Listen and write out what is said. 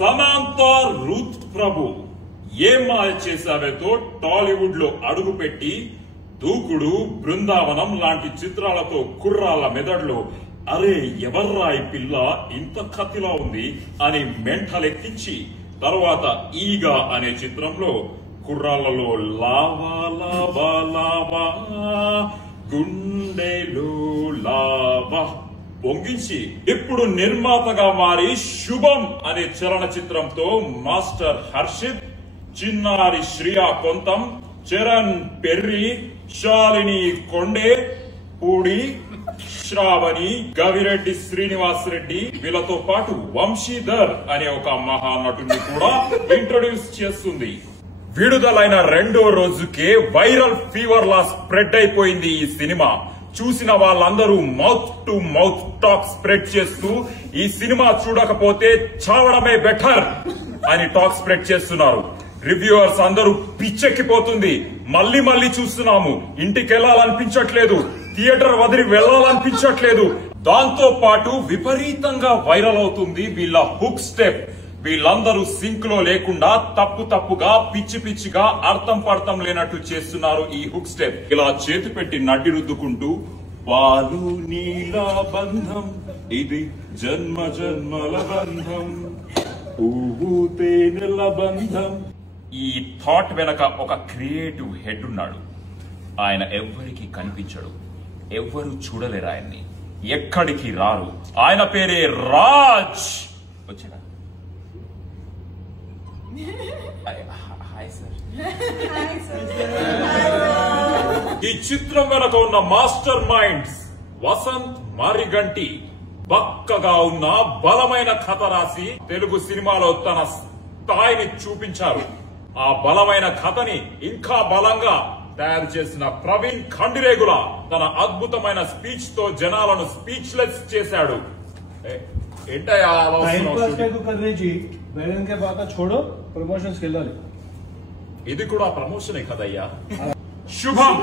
Samantha Ruth ప్రభు ఏం మాయ చేశావేతో టాలీవుడ్ లో అడుగుపెట్టి దూకుడు బృందావనం లాంటి చిత్రాలతో కుర్రాల మెదడులో అరే ఎవర్రా ఈ పిల్ల ఇంత కత్తిలా ఉంది అని మెంటలెక్కించి తర్వాత ఈగా అనే చిత్రంలో కుర్రాళ్లలో లావా లావా లావా గుండెలో లావా పొంగించి ఇప్పుడు నిర్మాతగా మారి శుభం అనే చలనచిత్రంతో మాస్టర్ హర్షిత్, చిన్నారి శ్రియా కొంతం, చరణ్ పెర్రి, శాలిని కొండే, పూడి శ్రావణి, గవిరెడ్డి శ్రీనివాస్ రెడ్డి వీళ్ళతో పాటు వంశీధర్ అనే ఒక మహానటుని కూడా ఇంట్రొడ్యూస్ చేస్తుంది. విడుదలైన రెండో రోజుకే వైరల్ ఫీవర్ లా స్ప్రెడ్ అయిపోయింది ఈ సినిమా. చూసిన వాళ్ళందరూ mouth to mouth talk spread చేస్తూ ఈ సినిమా చూడకపోతే చావడమే బెటర్ అని టాక్ స్ప్రెడ్ చేస్తున్నారు. రివ్యూవర్స్ అందరూ పిచ్చెక్కిపోతుంది, మళ్ళీ మళ్ళీ చూస్తున్నాము, ఇంటికి వెళ్లాలనిపించట్లేదు, థియేటర్ వదిలి వెళ్లాలనిపించట్లేదు. దాంతో పాటు విపరీతంగా వైరల్ అవుతుంది వీళ్ళ హుక్ స్టెప్. వీళ్ళందరూ సింక్ లో లేకుండా తప్పు తప్పుగా పిచ్చి పిచ్చిగా అర్థం పర్థం లేనట్టు చేస్తున్నారు ఈ హుక్ స్టెప్. ఇలా చేతి పెట్టి నడ్డి రుద్దుకుంటూ పాలు నీల బంధం ఇది జన్మ జన్మల బంధం పువ్వు తేనెల బంధం. ఈ థాట్ వెనక ఒక క్రియేటివ్ హెడ్ ఉన్నాడు. ఆయన ఎవ్వరికి కనిపించడు, ఎవ్వరు చూడలేరు ఆయన్ని, ఎక్కడికి రారు. ఆయన పేరే రాజ్. వచ్చాడా? ఈ చిత్రం వెనక ఉన్న మాస్టర్ మైండ్స్ వసంత్ మారిగంటి బక్కగా ఉన్న బలమైన కథ రాసి తెలుగు సినిమాలో తన స్థాయిని చూపించారు. ఆ బలమైన కథని ఇంకా బలంగా తయారు చేసిన ప్రవీణ్ ఖండిరేగుల తన అద్భుతమైన స్పీచ్ తో జనాలను స్పీచ్లెస్ చేశాడు. ఇది కూడా ప్రమోషనే కదయ్యా. శుభం.